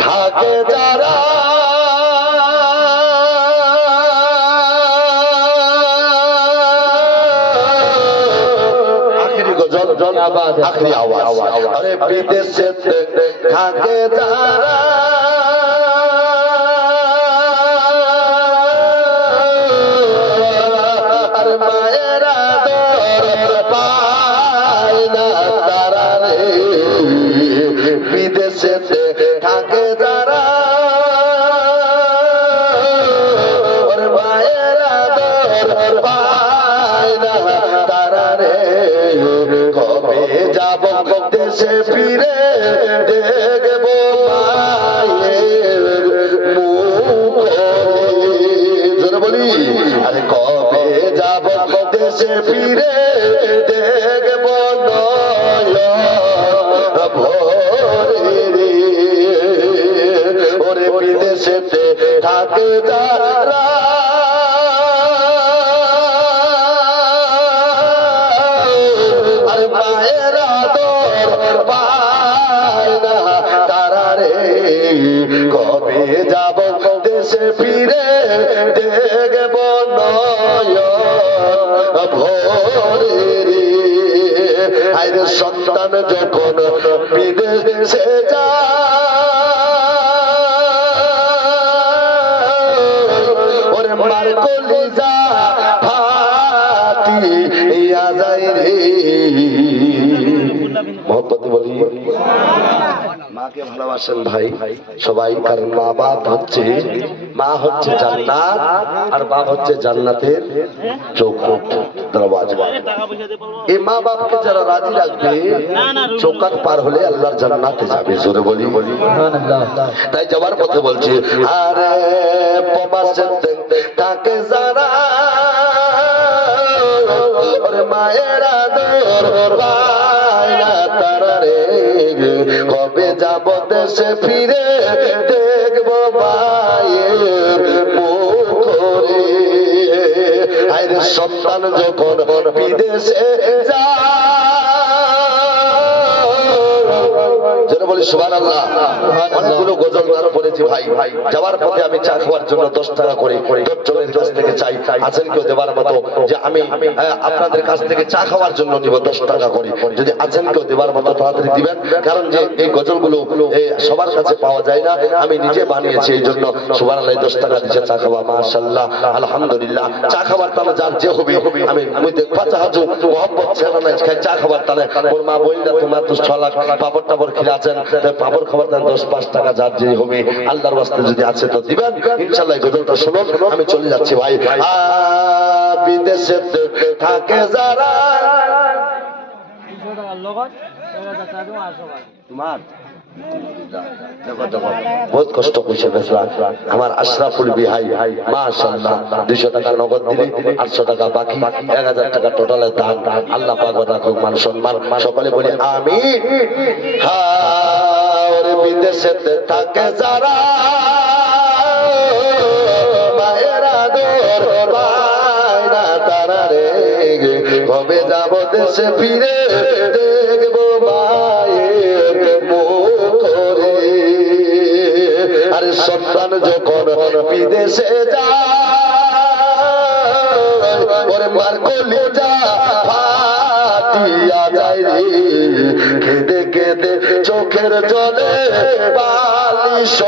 থাকে যারা আখেরি গজল আখেরি আওয়াজ আরে বিদেশে থাকে যারা আর মায়েরা দর পায় না তারা রে বিদেশে থাকে যারা আর মায়েরা দর পায় না তারা রে কবে যাব দেশে ফিরে দেখবো মায়ের মুখ জোরে বলি আরে কবে যাব দেশে ফিরে দেখবো ভোরে ওরে বিদেশেতে থাকে যারা আরে মায়েরা দর পায় না তারা রে কবে যাব দেশে ফিরে দেখব ভোরে রে আরে সন্তান যখন বিদেশে যায় ওরে মার কলিজা ফাটিয়া যায় রে মোহব্বতে বলি মাকে ভালোবাসেন ভাই সবাই, কারণ মা বাপ হচ্ছে জান্নাত আর বাপ হচ্ছে জান্নাতের চৌকাঠ দরওয়াজা। এই মা বাপকে যারা রাজি রাখবে চৌকাঠ পার হলে আল্লাহর জান্নাতে যাবে। জোরে বলি তাই যাওয়ার পথে বলছি আরে প্রবাসে তাকে যারা মায়েরা দর পায় না তারা রে কবে যাব দেশে ফিরে দেখবো মায়ের মুখ রে আরে সন্তান যখন বিদেশে যায় বলি সুবহানাল্লাহ। অনেকগুলো গজল গান পড়েছি ভাই, যাওয়ার পথে আমি চা খাওয়ার জন্য 10 টাকা করে 10 জনের কাছ থেকে চাই, আছেন কেউ দেবার মতো যে আমি আপনাদের কাছ থেকে চা খাওয়ার জন্য নিব 10 টাকা করে, যদি আছেন কেউ দেবার মতো তাড়াতাড়ি দিবেন, কারণ যে এই গজলগুলো সবার কাছে পাওয়া যায় না, আমি নিজে বানিয়েছি, এই জন্য সুবহানাল্লাহ 10 টাকা দিচ্ছে চা খাওয়া। মাশাআল্লাহ আলহামদুলিল্লাহ। চা খাবার তাহলে যার যে হবে আমি মুইতে পাঁচা হাজু মোহাম্মদ ছেড়া নাই খাই চা খাবার তাহলে ওর মা বললা তোমার তো 6 লাখ পাপড় টাপড় খেলে আছেন, পাপড় খাবার দেন 10-5 টাকা যার যে হবে আল্লাহর ওয়াস্তে যদি আছে তো দিবেন ইনশাআল্লাহ। গজলটা শুনুন, আমি চলে যাচ্ছি ভাই। বিদেশে থাকে যারা তোমার বহুত কষ্ট করছে বেসরা আমার আশরাফুল বিহাই মাশাআল্লাহ 200 টাকা নগদ দিলি, 800 টাকা বাকি, 1000 টাকা টোটালে দান। আল্লাহ পাক রাখুক মান সম্মান, সকলে বলি আমিন। হ্যাঁ ওরে বিদেশে থাকে যারা মায়েরা দর পায় না তারা রে কবে যাব দেশে ফিরে দেখবো মায়ের মুখ রে আরে সন্তান যখন বিদেশে যায় ওরে মার কলিজা ফাটিয়া যায় রে কেঁদে কেঁদে চোখের জলে বালিশ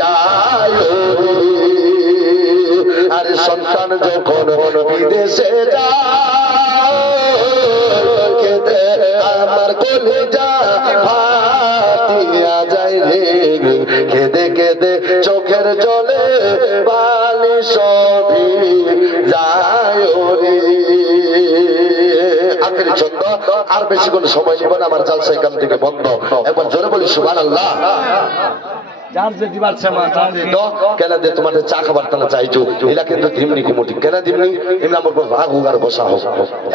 যায় আরে সন্তান যখন বিদেশে যায় কেঁদে আমার কলিজা ফাটিয়া যায় রে কেঁদে কেঁদে চোখের জলে বালিশ যায় রে। আখেরি ছন্দ, আর বেশি কোনো সময় নেব না, আমার জালসা এখান থেকে বন্ধ। একবার জোরে বলি সুবহানাল্লাহ। যার যে দিবার সেমা তার তো কেন দে তোমাদের চা খাবার তানা চাইছো এলা কিন্তু দিমনি কুমুটি কেন দিমনি এমনি আমার রাগ উগার বসা হোক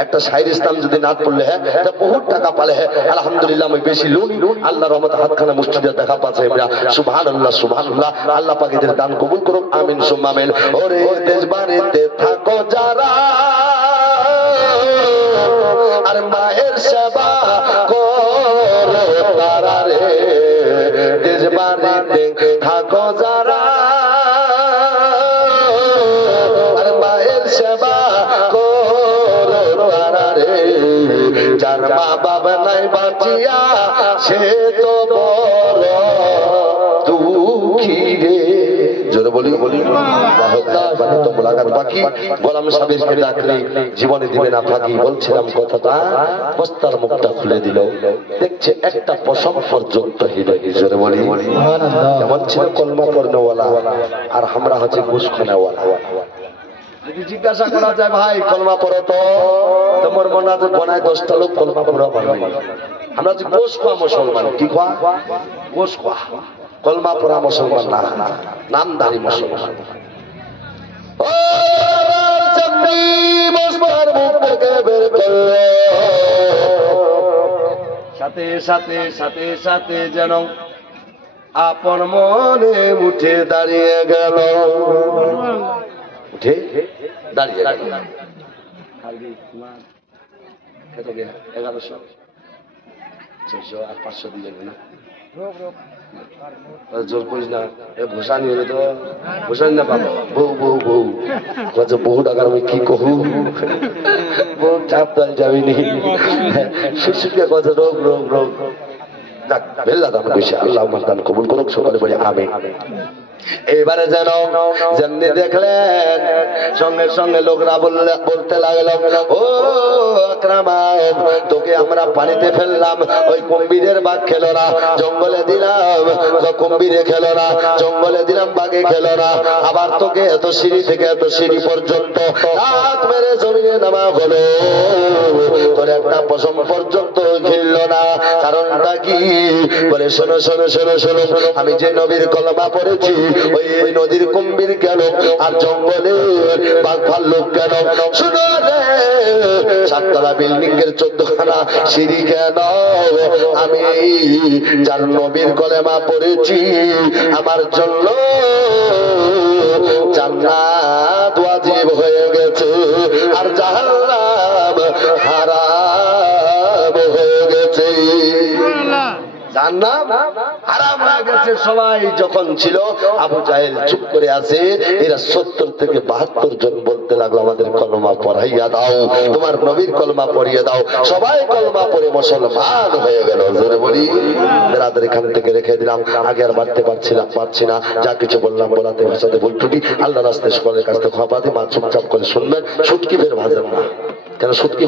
একটা শায়ের ইসলাম যদি নাত পড়লে হ্যাঁ তা বহুত টাকা পালে হ্যাঁ আলহামদুলিল্লাহ। আমি বেশি লুনি আল্লাহর রহমতে হাতখানা মসজিদে দেখা পাচ্ছে আমরা সুবহানাল্লাহ সুবহানাল্লাহ। আল্লাহ পাক এদের দান কবুল করুক আমিন সুম্মা আমিন। ওরে দেশ বাড়িতে থাকো যারা আর মায়ের সেবা করো তারা রে দেশ বাড়িতে থাকো যারা আর মায়ের সেবা করো তারা রে যার মা বাবা নাই বাঁচিয়া সে তো বড় দুঃখী রে জোরে বলি তো মোলাকাত বাকি গোলাম সাবিরকে ডাকলে জীবনে দিবে না ফাঁকি বলছিলাম কথাটা বস্তার মুখটা খুলে দিল দেখছে একটা পশম পর্যন্ত হিলে জোরে বলি যেমন ছিল কলমা পড়নেওয়ালা আর আমরা হচ্ছে ঘুষ খানেওয়ালা যদি জিজ্ঞাসা করা যায় ভাই কলমা পড়ো তো তোমার মনে আছে বনায় 10টা লোক কলমা পড়া পারবে আমরা হচ্ছে গোশ খোয়া মুসলমান কি খোয়া গোশ খোয়া কলমা পড়া মুসলমান না নামধারী মুসলমান সাথে সাথে সাথে সাথে যেন আপন মনে উঠে দাঁড়িয়ে গেল উঠে দাঁড়িয়ে গেল 1100 600 আর 500 দিয়ে যাবে না জোর করিস না ভূষানি হলে তো ভূষানি না বাবা বউ বউ বউ কত বহু টাকার আমি কি কহু বউ চাপ তাই যাবিনি শিশুকে কত রোগ রোগ রোগ যাক বেল্লা দাম বেশি আল্লাহ দান কবুল করুক সকালে বলি আমিন এবারে যেন যেমনি দেখলেন সঙ্গে সঙ্গে লোকরা বলতে লাগলো ও আকরাম তোকে আমরা পানিতে ফেললাম ওই কুম্ভীরের বাঘ খেলো না জঙ্গলে দিলাম কুম্ভীরে খেলো না জঙ্গলে দিলাম বাঘে খেলো না আবার তোকে এত সিঁড়ি থেকে এত সিঁড়ি পর্যন্ত হাত মেরে জমিনে নামা হলো তোর একটা পশম পর্যন্ত ঘিরল না কারণটা কি বলে শোনো শোনো শোনো শোনো আমি যে নবীর কলমা পড়েছি ওই নদীর কুম্ভীর কেন আর জঙ্গলের বাঘ ভাল্লুক কেন শুনো রে 7তলা বিল্ডিং এর 14খানা সিঁড়ি কেন আমি যার নবীর কলেমা পড়েছি আমার জন্য জান্নাত ওয়াজিব হয়ে গেছে আর জাহান্নাম হারাম হয়ে গেছে জান্নাত হারাম হয়ে গেছে সবাই যখন ছিল আবু জাহেল চুপ করে আছে এরা 70 থেকে 72 জন বলতে লাগলো আমাদের কলমা পড়াইয়া দাও তোমার নবীর কলমা পড়িয়ে দাও সবাই কলমা পড়ে মুসলমান হয়ে গেল জোরে বলি রাতের এখান থেকে রেখে দিলাম আগে আর বাড়তে পারছি না যা কিছু বললাম বলাতে ভাষাতে ভুল ত্রুটি আল্লাহ রাস্তায় সকলের কাছ থেকে ক্ষমা পাতে মা চুপচাপ করে শুনবেন সুটকি ফের ভাজেন না কেন সুটকি